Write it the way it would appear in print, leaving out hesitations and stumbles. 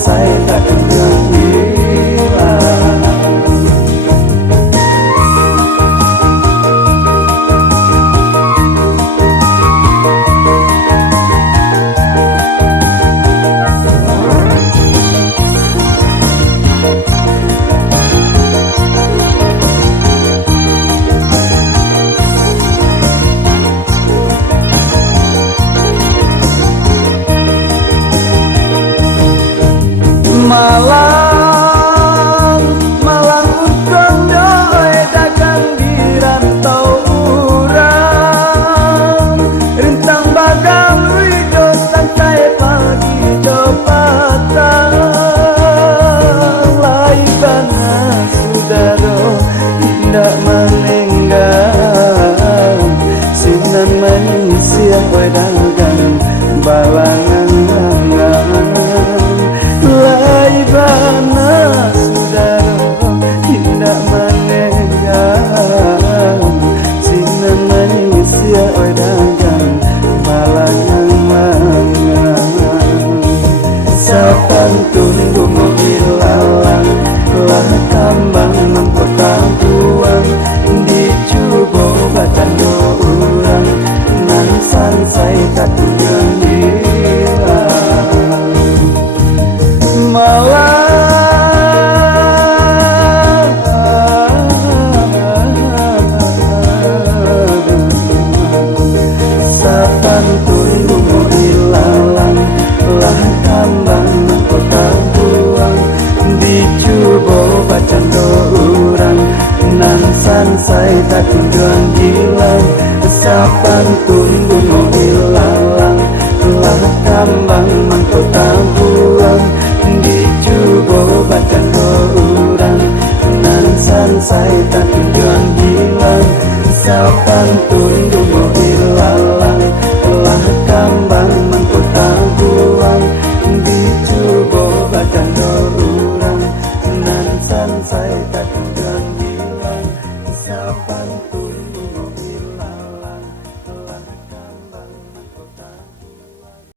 saya tak kenal hilang. Malang, malang ujung doe dagang di rantau urang, rintang bagang luido santai pagi jopatan, lai bana sudaro tidak meninggal, sinan manusia dagang balangan bana sudaro tidak meninggal, sinan manusia dagang balangan sapantun bunga ilalang lah kambang mempotang uang dicoba batando urang nan sansai katunya hilang. Malang, sapantun bunga ilalang lah kambang kota buang dicoba bacando urang nan sansai tak kunjung hilang sapantun